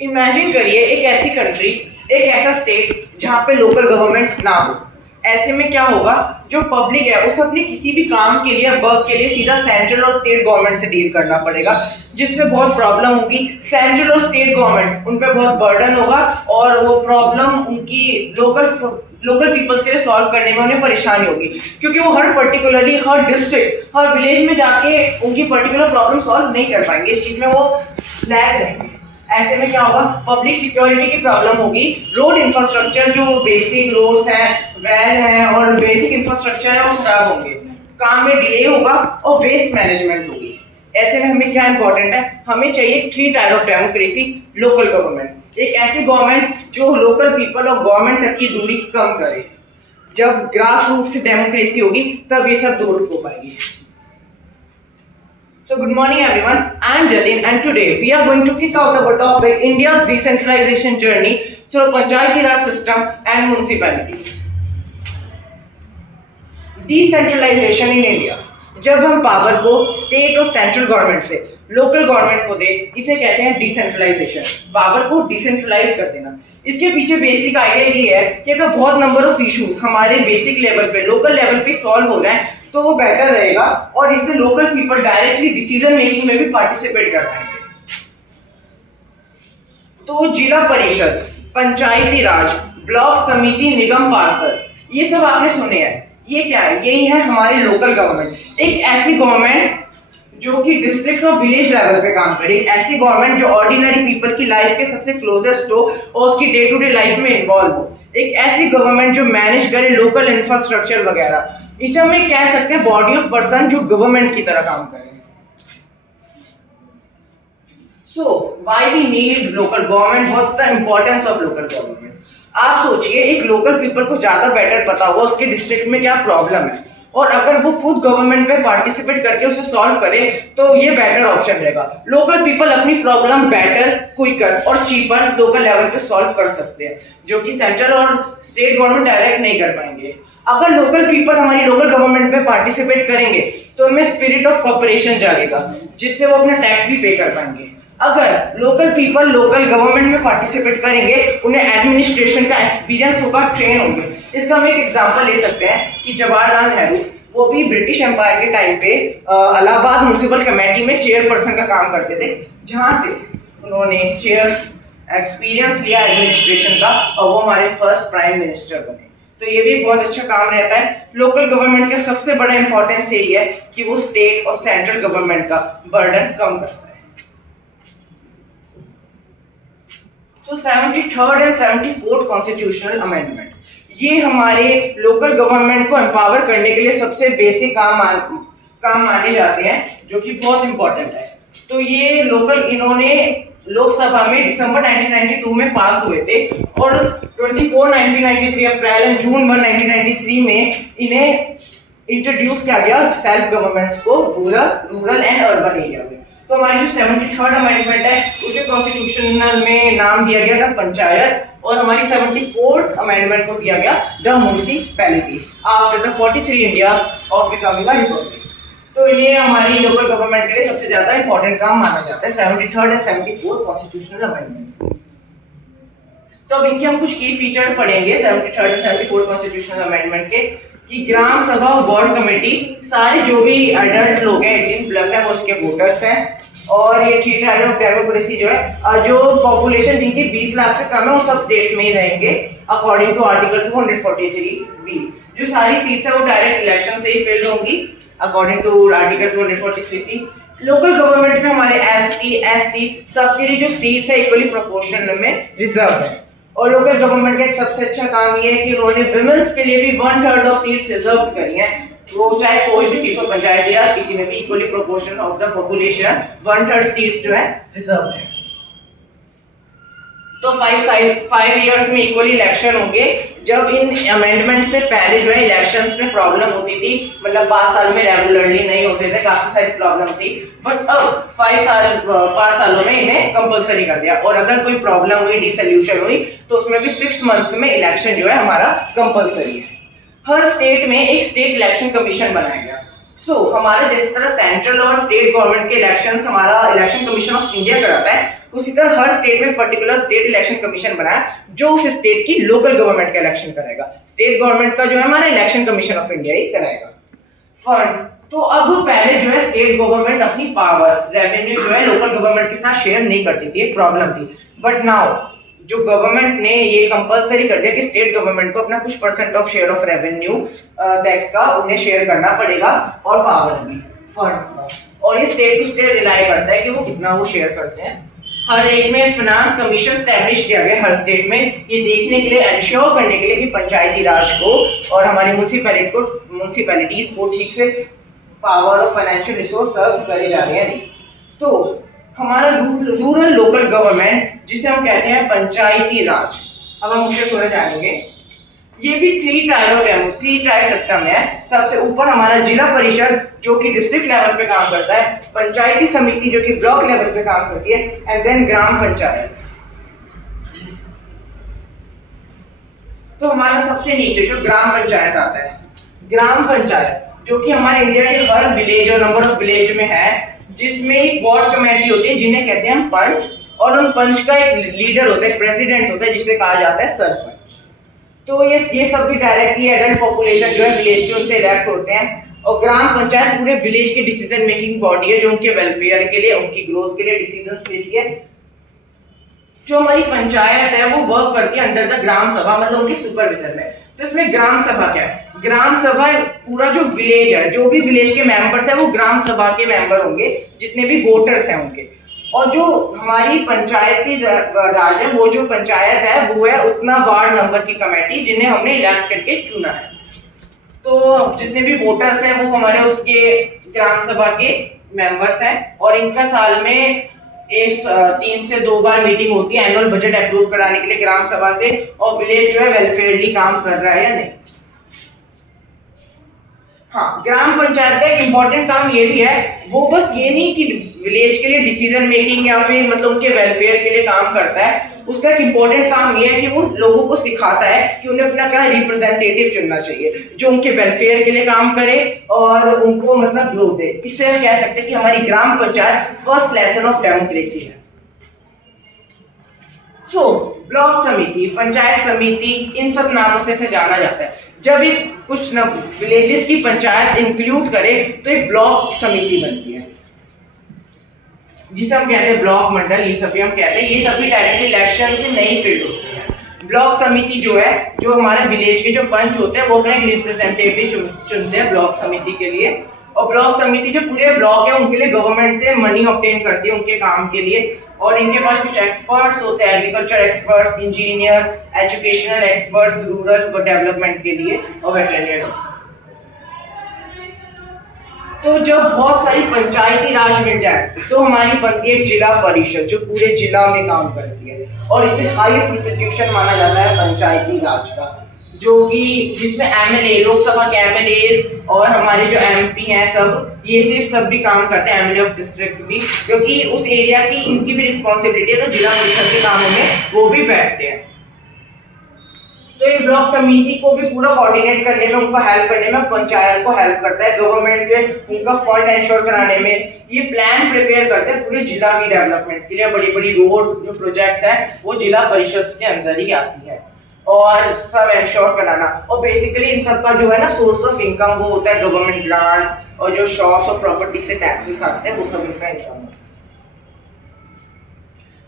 Imagine करिए एक ऐसी कंट्री, एक ऐसा स्टेट जहाँ पे लोकल गवर्नमेंट ना हो। ऐसे में क्या होगा, जो पब्लिक है उसे अपने किसी भी काम के लिए, वर्क के लिए सीधा सेंट्रल और स्टेट गवर्नमेंट से डील करना पड़ेगा, जिससे बहुत प्रॉब्लम होगी। सेंट्रल और स्टेट गवर्नमेंट उन पे बहुत बर्डन होगा और वो प्रॉब्लम उनकी लोकल पीपल्स के लिए सॉल्व करने में उन्हें परेशानी होगी, क्योंकि वो पर्टिकुलरली हर डिस्ट्रिक्ट, हर विलेज में जाके उनकी पर्टिकुलर प्रॉब्लम सॉल्व नहीं कर पाएंगे। इस चीज में वो लैग रहेंगे। ऐसे में क्या होगा, पब्लिक सिक्योरिटी की प्रॉब्लम होगी। रोड इंफ्रास्ट्रक्चर, जो बेसिक रोड्स हैं, वेल हैं और बेसिक इंफ्रास्ट्रक्चर है, वो खराब होंगे। काम में डिले होगा और वेस्ट मैनेजमेंट होगी। ऐसे में हमें क्या इंपॉर्टेंट है, हमें चाहिए 3 type of democracy. Local government, एक ऐसी गवर्नमेंट जो लोकल पीपल और गवर्नमेंट तक की दूरी कम करे। जब ग्रास रूट से डेमोक्रेसी होगी तब ये सब दूर हो पाएगी। So good morning everyone, I am Jatin and today we are going to kick out our topic India's decentralization journey through Panchayati Raj system and municipalities. Decentralization in India, जब हम पावर को स्टेट और central government से local government को दे, इसे कहते हैं decentralisation. Power को डिसेंट्रलाइज कर देना। इसके पीछे बेसिक आइडिया ये है कि अगर बहुत नंबर ऑफ इश्यूज हमारे बेसिक लेवल पे, लोकल लेवल पे सॉल्व हो जाए तो वो बेटर रहेगा और इससे local people directly decision making में भी पार्टिसिपेट कर पाएंगे। तो जिला परिषद, पंचायती राज, ब्लॉक समिति, निगम पार्षद, ये सब आपने सुने हैं। ये क्या है? यही है हमारे लोकल गवर्नमेंट। एक ऐसी गवर्नमेंट जो कि डिस्ट्रिक्ट और विलेज लेवल पे काम करे, एक ऐसी गवर्नमेंट जो ऑर्डिनरी पीपल की लाइफ के सबसे क्लोजेस्ट हो और उसकी डे टू डे लाइफ में इन्वॉल्व हो। एक ऐसी गवर्नमेंट जो मैनेज करे लोकल इंफ्रास्ट्रक्चर वगैरह। इसे हम कह सकते हैं बॉडी ऑफ पर्सन जो गवर्नमेंट की तरह काम करे। So why we need local government, what's the importance of local government. आप सोचिए, एक लोकल पीपल को ज्यादा बेटर पता होगा उसके डिस्ट्रिक्ट में क्या प्रॉब्लम है, और अगर वो खुद गवर्नमेंट में पार्टिसिपेट करके उसे सॉल्व करे तो ये बेटर ऑप्शन रहेगा। लोकल पीपल अपनी प्रॉब्लम बेटर, क्विकर और चीपर लोकल लेवल पे सॉल्व कर सकते हैं, जो कि सेंट्रल और स्टेट गवर्नमेंट डायरेक्ट नहीं कर पाएंगे। अगर लोकल पीपल हमारी लोकल गवर्नमेंट में पार्टिसिपेट करेंगे तो उनमें स्पिरिट ऑफ कोऑपरेशन जागेगा, जिससे वो अपना टैक्स भी पे कर पाएंगे। अगर लोकल पीपल लोकल गवर्नमेंट में पार्टिसिपेट करेंगे, उन्हें एडमिनिस्ट्रेशन का एक्सपीरियंस होगा, ट्रेन होंगे। इसका हम एक एग्जांपल ले सकते हैं कि जवाहरलाल नेहरू, वो भी ब्रिटिश एम्पायर के टाइम पे इलाहाबाद म्युनिसिपल कमेटी में चेयरपर्सन का काम करते थे, जहां से उन्होंने चेयर एक्सपीरियंस लिया एडमिनिस्ट्रेशन का और वो हमारे फर्स्ट प्राइम मिनिस्टर बने। तो ये भी बहुत अच्छा काम रहता है। लोकल गवर्नमेंट का सबसे बड़ा इंपॉर्टेंस यही है कि वो स्टेट और सेंट्रल गवर्नमेंट का बर्डन कम करता है। So 73rd and 74th constitutional amendment, ये हमारे लोकल गवर्नमेंट को एम्पावर करने के लिए सबसे बेसिक काम माने जाते हैं, जो कि बहुत इंपॉर्टेंट है। तो ये इन्होंने लोकसभा में दिसंबर 1992 में पास हुए थे और 1993 अप्रैल एंड जून 1993 में इन्हें इंट्रोड्यूस किया गया सेल्फ गवर्नमेंट्स को रूरल एंड अर्बन एरिया में। तो हमारी जो 73rd अमेंडमेंट है उसे कॉन्स्टिट्यूशनल में नाम दिया गया था पंचायत, और हमारी 74th अमेंडमेंट को दिया गया the municipality after the 43 India of becoming a republic. तो ये हमारी लोकल गवर्नमेंट के लिए सबसे ज्यादा इंपॉर्टेंट काम माना जाता है 73rd and 74th constitutional amendment. तो अब इनके हम कुछ की फीचर पढ़ेंगे 73rd and 74th constitutional amendment के, कि ग्राम सभा और वार्ड कमेटी, सारे जो भी एडल्ट लोग हैं 18+ है वो उसके वोटर्स हैं। और ये 3 टाइप ऑफ डेमोक्रेसी जो है, जो पॉपुलेशन जिनकी 20 लाख से कम है वो सब स्टेट्स में ही रहेंगे अकॉर्डिंग टू आर्टिकल 243B। जो सारी सीट्स है वो डायरेक्ट इलेक्शन से ही फिल होंगी according to article 243C। Local government में हमारे एसटी एससी सबके लिए जो सीट्स है इक्वली प्रोपोर्शनल में रिजर्व है। और लोकल गवर्नमेंट का एक सबसे अच्छा काम ये है कि उन्होंने विमेंस के लिए भी 1/3 ऑफ सीट्स रिजर्व करी हैं। वो चाहे कोई भी सीट हो, पंचायत या किसी में भी equally proportion of the population 1/3 seats जो है रिजर्व है। तो 5 इयर्स में इक्वली इलेक्शन होंगे। जब इन अमेंडमेंट से पहले जो है इलेक्शंस में प्रॉब्लम होती थी, मतलब 5 साल में रेगुलरली नहीं होते थे, काफी सारी प्रॉब्लम थी, बट अब 5 सालों में इन्हें कंपलसरी कर दिया। और अगर कोई प्रॉब्लम हुई, डिसोल्यूशन हुई, तो उसमें भी 6 मंथ्स में इलेक्शन जो है हमारा कंपलसरी है। हर स्टेट में एक स्टेट इलेक्शन कमीशन बनाया गया। हमारे जिस तरह सेंट्रल और स्टेट गवर्नमेंट के इलेक्शंस हमारा इलेक्शन कमीशन ऑफ इंडिया कराता है, उसी तरह हर स्टेट में पर्टिकुलर स्टेट इलेक्शन कमीशन बना है जो उस स्टेट की लोकल गवर्नमेंट का इलेक्शन कराएगा। स्टेट गवर्नमेंट का जो है हमारा इलेक्शन कमीशन ऑफ इंडिया ही कराएगा। फंड्स, तो अब पहले जो है स्टेट गवर्नमेंट अपनी पावर रेवेन्यू जो है लोकल गवर्नमेंट के साथ शेयर नहीं करती थी, एक प्रॉब्लम थी। बट नाउ जो गवर्नमेंट ने ये कंपलसरी कर दिया कि स्टेट गवर्नमेंट को अपना कुछ percent of share of revenue tax का उन्हें शेयर करना पड़ेगा, और पावर भी फंड्स का। और ये स्टेट टू स्टेट रिलाई करता है कि वो कितना वो शेयर करते हैं। हर एक में फाइनेंस कमीशन एस्टैब्लिश किया गया हर स्टेट में, ये देखने के लिए, एंश्योर करने के लिए कि पंचायती राज को और हमारी म्युनिसिपैलिटीज को ठीक से पावर और फाइनेंशियल रिसोर्स सर्व करे जा रहे हैं। तो हमारा रूरल लोकल गवर्नमेंट जिसे हम कहते हैं पंचायती राज, अब हम उसे थोड़ा जानेंगे। ये भी थ्री टायर सिस्टम है। सबसे ऊपर हमारा जिला परिषद जो कि डिस्ट्रिक्ट लेवल पे काम करता है, पंचायती समिति जो कि ब्लॉक लेवल पे काम करती है, एंड देन ग्राम पंचायत। तो हमारा सबसे नीचे जो ग्राम पंचायत आता है, ग्राम पंचायत जो कि हमारे इंडिया के हर विलेज और नंबर ऑफ विलेज में है, जिसमें एक वार्ड कमेटी होती है जिन्हें कहते हैं हम पंच, और उन पंच का एक लीडर होता है, प्रेसिडेंट होता है, जिसे कहा जाता है सरपंच। तो ये सब भी डायरेक्टली एडल्ट पॉपुलेशन जो है विलेज के उनसे इलेक्ट होते हैं। और ग्राम पंचायत पूरे विलेज के डिसीजन मेकिंग बॉडी है जो उनके वेलफेयर के लिए, उनकी ग्रोथ के लिए डिसीजंस लेती है। जो हमारी पंचायत है वो वर्क करती है अंडर द ग्राम सभा, मतलब उनके सुपरविजन में। तो इसमें ग्राम सभा क्या है? ग्राम सभा पूरा जो विलेज है, जो भी विलेज के मेंबर्स है वो ग्राम सभा के मेंबर होंगे, जितने भी वोटर्स हैं उनके। और जो हमारी पंचायती राज है, वो जो पंचायत है वो है उतना वार्ड नंबर की कमेटी जिन्हें हमने इलेक्ट करके चुना है। तो जितने भी वोटर्स हैं वो हमारे उसके ग्राम सभा के मेंबर्स हैं, और इनका साल में 3 से 2 बार मीटिंग होती है एनुअल बजट अप्रूव कराने के लिए ग्राम सभा से, और विलेज जो है वेलफेयरली काम कर रहा है या नहीं। हाँ, ग्राम पंचायत का एक इम्पोर्टेंट काम ये भी है, वो बस ये नहीं कि विलेज के लिए डिसीजन मेकिंग या फिर मतलब उनके वेलफेयर के लिए काम करता है, उसका एक इम्पोर्टेंट काम ये है कि वो लोगों को सिखाता है कि उन्हें अपना क्या रिप्रेजेंटेटिव चुनना चाहिए जो उनके वेलफेयर के लिए काम करे और उनको मतलब ग्रोथ दे। इससे हम कह सकते हैं कि हमारी ग्राम panchayat first lesson of democracy है। ब्लॉक समिति, पंचायत समिति, इन सब नामों से जाना जाता है। जब एक कुछ विलेजेस की पंचायत इंक्लूड करे तो एक ब्लॉक समिति बनती है, जिसे हम कहते हैं ब्लॉक मंडल, ये सभी हम कहते हैं। ये सभी डायरेक्टली इलेक्शन से नहीं फील्ड होती है। ब्लॉक समिति जो है, जो हमारे विलेज के जो पंच होते हैं वो अपना एक रिप्रेजेंटेटिव चुनते हैं ब्लॉक समिति के लिए, और ब्लॉक समिति जो पूरे ब्लॉक है उनके लिए गवर्नमेंट से मनी ऑब्टेन करती है उनके काम के लिए। और इनके पास कुछ एक्सपर्ट्स होते हैं, agriculture experts, engineer, educational experts, rural development के लिए, और वेटरनरी। तो जब बहुत सारी पंचायती राज मिल जाए तो हमारी बनती है एक जिला परिषद जो पूरे जिला में काम करती है, और इसे हाईएस्ट इंस्टीट्यूशन माना जाता है पंचायती राज का, जो कि जिसमें एमएलए, लोकसभा के एमएलए और हमारे जो एमपी हैं सब, ये सिर्फ सब भी काम करते हैं, एमएलए ऑफ डिस्ट्रिक्ट भी, क्योंकि उस एरिया की इनकी भी रिस्पॉन्सिबिलिटी है, तो जिला परिषद के कामों में वो भी बैठते हैं। तो ये ब्लॉक समिति को भी पूरा कोऑर्डिनेट करने में, उनको हेल्प करने में पंचायत को हेल्प करता है, गवर्नमेंट से उनका फंड एंश्योर कराने में। ये प्लान प्रिपेयर करते हैं पूरे जिला की डेवलपमेंट के लिए। बड़ी बड़ी रोड्स जो प्रोजेक्ट्स हैं वो जिला परिषद के अंदर ही आती है, और सब एंश्योर कराना। और बेसिकली इन सब का जो है ना सोर्स ऑफ इनकम वो होता है गवर्नमेंट ग्रांट, और जो शॉप्स और प्रॉपर्टी से टैक्सेस आते हैं वो सब इनका इनकम है।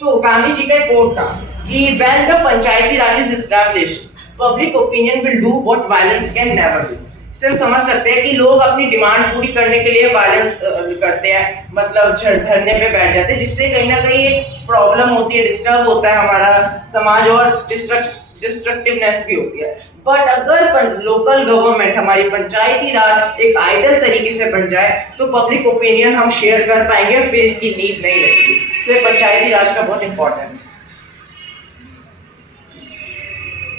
तो गांधी जी का एक कोट था कि when the Panchayati Raj is established, public opinion will do what violence can never do. इससे हम समझ सकते हैं कि लोग अपनी डिमांड पूरी करने के लिए वायलेंस करते हैं, मतलब धरने पे बैठ जाते हैं, जिससे कहीं ना कहीं एक प्रॉब्लम होती है, डिस्टर्ब होता है हमारा समाज, और डिस्ट्रक्टिवनेस भी होती है। बट अगर लोकल गवर्नमेंट, हमारी पंचायती राज एक आइडल तरीके से बन जाए तो पब्लिक ओपिनियन हम शेयर कर पाएंगे, फिर इसकी नीड नहीं रहेगी। इसलिए पंचायती राज का बहुत इंपॉर्टेंस है।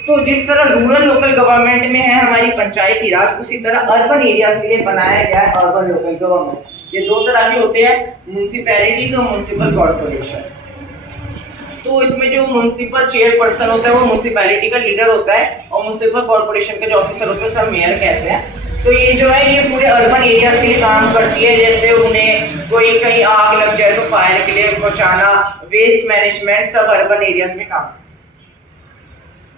तो जिस तरह रूरल लोकल गवर्नमेंट में है हमारी पंचायती राज, उसी तरह अर्बन एरियाज के लिए बनाया गया है अर्बन लोकल गवर्नमेंट। ये 2 तरह के होते हैं, म्युनिसिपैलिटीज और म्युनिसिपल कॉर्पोरेशन। तो इसमें जो म्युनिसिपल चेयरपर्सन होता है वो म्युनिसिपैलिटी का लीडर होता है, और म्युनिसिपल कॉर्पोरेशन का जो ऑफिसर होता है सब मेयर कहते हैं। तो ये जो है ये पूरे अर्बन एरियाज के लिए काम करती है, जैसे उन्हें कोई कहीं आग लग जाए तो फायर के लिए पहुंचाना, वेस्ट मैनेजमेंट, सब अर्बन एरियाज में काम।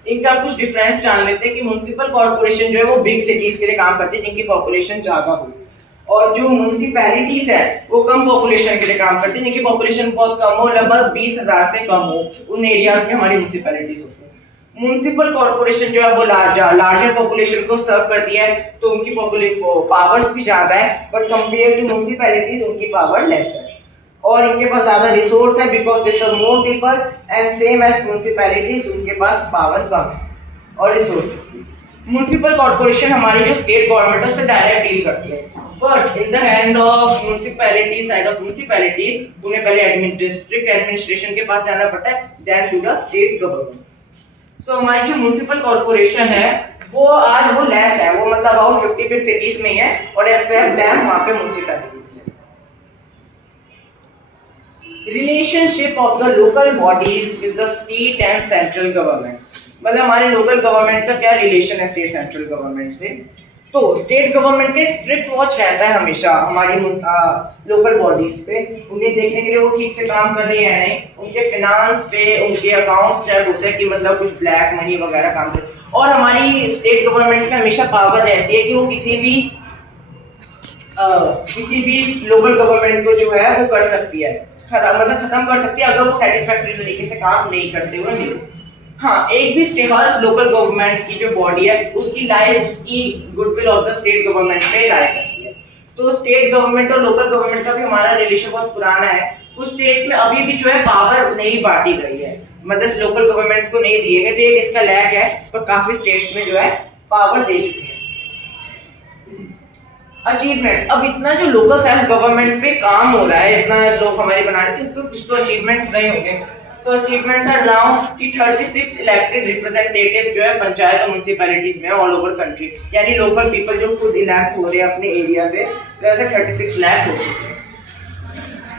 इनका कुछ डिफरेंस जान लेते हैं कि म्युनिसिपल कॉर्पोरेशन जो है वो बिग सिटीज के लिए काम करती है जिनकी पॉपुलेशन ज्यादा हो, और जो म्युनिसिपैलिटीज है वो कम पॉपुलेशन के लिए काम करती है जिनकी पॉपुलेशन बहुत कम हो, लगभग 20,000 से कम हो, उन एरियाज में हमारी म्युनिसिपैलिटीज होती है। म्युनिसिपल कॉर्पोरेशन जो है वो लार्जर पॉपुलेशन को सर्व करती है, तो उनकी पावर्स भी ज्यादा है, बट कंपेयर टू म्युनिसिपैलिटीज उनकी पावर लेस है, और इनके पास ज्यादा रिसोर्स है because they serve more people, and same as municipalities उनके पास पावर कम है और रिसोर्सेज। म्युनिसिपल कॉर्पोरेशन हमारी जो स्टेट गवर्नमेंट है उससे डायरेक्ट डील करती है, but in the hand of municipality, side of municipalities उन्हें पहले डिस्ट्रिक्ट एडमिनिस्ट्रेशन के पास जाना पड़ता है, then to the state government. So हमारी जो म्युनिसिपल कॉर्पोरेशन है वो आज वो लेस है, वो मतलब अबाउट 50 बिग सिटीज में ही है, और एक्सेप्ट डैम वहां पे म्युनिसिपैलिटीज है। Relationship of the local bodies with the state and central government, मतलब हमारे लोकल गवर्नमेंट का क्या रिलेशन है स्टेट सेंट्रल गवर्नमेंट से। तो स्टेट गवर्नमेंट का स्ट्रिक्ट वॉच रहता है हमेशा हमारी लोकल बॉडीज पे, उन्हें देखने के लिए वो ठीक से काम कर रही है नहीं, उनके फाइनेंस पे, उनके अकाउंट्स चेक होते हैं कि मतलब कुछ ब्लैक मनी वगैरह काम कर, और हमारी स्टेट गवर्नमेंट में हमेशा पावर रहती है कि वो किसी भी लोकल गवर्नमेंट को जो है वो कर सकती है, मतलब खत्म कर सकती है अगर वो सेटिस्फैक्टरी तरीके से काम नहीं करते हुए मिले। हाँ, एक भी हर लोकल गवर्नमेंट की जो बॉडी है उसकी लाइफ उसकी goodwill of the state government पे लाई करती है। तो स्टेट गवर्नमेंट और लोकल गवर्नमेंट का भी हमारा रिलेशन बहुत पुराना है। कुछ स्टेट्स में अभी भी जो है पावर नहीं बांटी गई है, मतलब लोकल गवर्नमेंट्स को नहीं दिए गए, तो एक इसका लैक है, पर काफी स्टेट्स में जो है पावर दे चुके हैं। अचीवमेंट्स, अब इतना जो लोकल सेल्फ गवर्नमेंट पे काम हो रहा है, इतना लोग हमारे बना रहे थे, तो कुछ तो अचीवमेंट्स रहे होंगे। तो अचीवमेंट्स आर नाउ कि 36 इलेक्टेड रिप्रेजेंटेटिव जो है पंचायत और म्युनिसिपैलिटीज में ऑल ओवर कंट्री, यानी लोकल पीपल जो खुद इलेक्ट हो रहे हैं अपने एरिया से, तो ऐसे 36 लाख हो चुके हैं।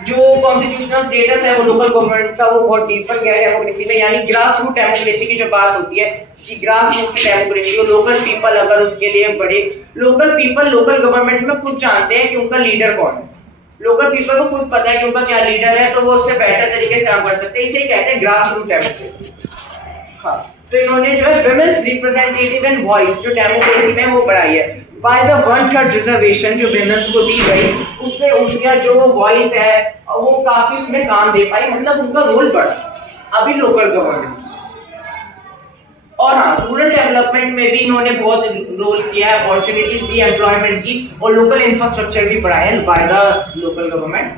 जो कॉन्स्टिट्यूशनल स्टेटस है वो लोकल गवर्नमेंट का वो बहुत डीपर गया है डेमोक्रेसी में, यानी ग्रास रूट डेमोक्रेसी की जो बात होती है कि ग्रास रूट से डेमोक्रेसी को लोकल पीपल अगर उसके लिए बड़े लोकल पीपल लोकल गवर्नमेंट में खुद जानते हैं कि उनका लीडर कौन है, लोकल पीपल को खुद पता है कि उनका क्या लीडर है, तो वो उससे बेहतर तरीके से काम कर सकते हैं, इसे ही कहते हैं ग्रास रूट डेमोक्रेसी। हाँ, तो इन्होंने जो है विमेन्स रिप्रेजेंटेटिव एंड वॉइस जो डेमोक्रेसी में वो बढ़ाई है, बाय द 1/3 रिजर्वेशन जो विमेन्स को दी गई, उससे उनका जो वॉइस है वो काफी उसमें काम दे पाई, मतलब उनका रोल बढ़ा अभी लोकल गवर्नमेंट। और हाँ, रूरल डेवलपमेंट में भी इन्होंने बहुत रोल किया है, अपॉर्चुनिटीज दी एम्प्लॉयमेंट की, और लोकल इंफ्रास्ट्रक्चर भी बढ़ाए हैं बाय द लोकल गवर्नमेंट।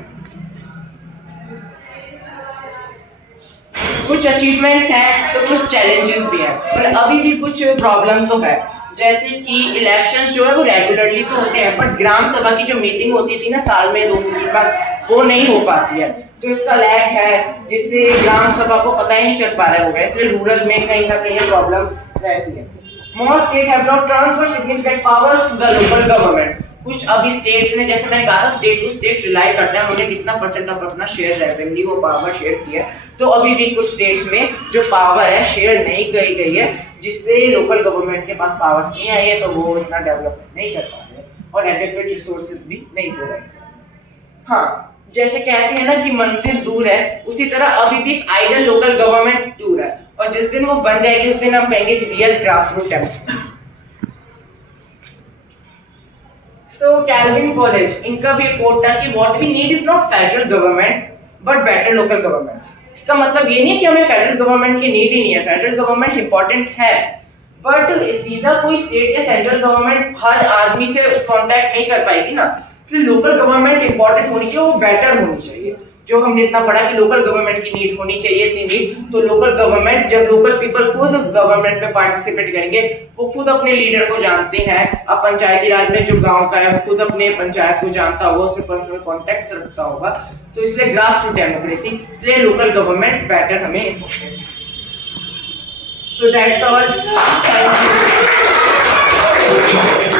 कुछ अचीवमेंट्स हैं तो कुछ चैलेंजेस भी हैं, पर अभी भी कुछ प्रॉब्लम तो है, जैसे कि इलेक्शंस जो है वो रेगुलरली तो होते हैं, बट ग्राम सभा की जो मीटिंग होती थी ना साल में 2 से 3 बार, वो नहीं हो पाती है, तो इसका लैक है, जिससे ग्राम सभा को पता ही नहीं चल पा रहा होगा, इसलिए रूरल में कहीं ना कहीं प्रॉब्लम्स रहती है। Most state have not transfer significant powers to the local government. कुछ अभी स्टेट्स ने, जैसे मैंने कहा था, स्टेट टू स्टेट रिलाई करता है उन्होंने कितना परसेंट ऑफ अपना शेयर रेवेन्यू वो पावर शेयर किया है, तो अभी भी कुछ स्टेट्स में जो पावर है शेयर नहीं करी गई है, जिससे लोकल गवर्नमेंट के पास पावर्स नहीं आई है, तो वो इतना डेवलपमेंट नहीं कर पा रहे और एडिक्वेट रिसोर्सेज भी नहीं दे रहे। हाँ, जैसे कहते हैं ना कि मंजिल दूर है, उसी तरह अभी भी आइडियल लोकल गवर्नमेंट दूर है, और जिस दिन वो बन जाएगी उस दिन हम कहेंगे कि real grassroot democracy. So Calvin College, इनका भी रिपोर्ट था कि what we need is not federal government but better local government. इसका मतलब ये नहीं है कि हमें फेडरल गवर्नमेंट की नीड ही नहीं है, फेडरल गवर्नमेंट इंपॉर्टेंट है, बट सीधा कोई स्टेट या सेंट्रल गवर्नमेंट हर आदमी से कांटेक्ट नहीं कर पाएगी ना, इसलिए लोकल गवर्नमेंट इंपॉर्टेंट होनी चाहिए, वो बेटर होनी चाहिए। जो हमने इतना पढ़ा कि लोकल गवर्नमेंट की नीड होनी चाहिए, इतनी नीड, तो लोकल गवर्नमेंट, जब लोकल पीपल खुद गवर्नमेंट में पार्टिसिपेट करेंगे, वो खुद अपने लीडर को जानते हैं। अब पंचायती राज में जो गांव का है वो खुद अपने पंचायत को जानता होगा, उससे पर्सनल कॉन्टेक्ट रखता होगा, तो इसलिए ग्रास रूट डेमोक्रेसी, इसलिए लोकल गवर्नमेंट बेटर हमें important. So that's all, thank you.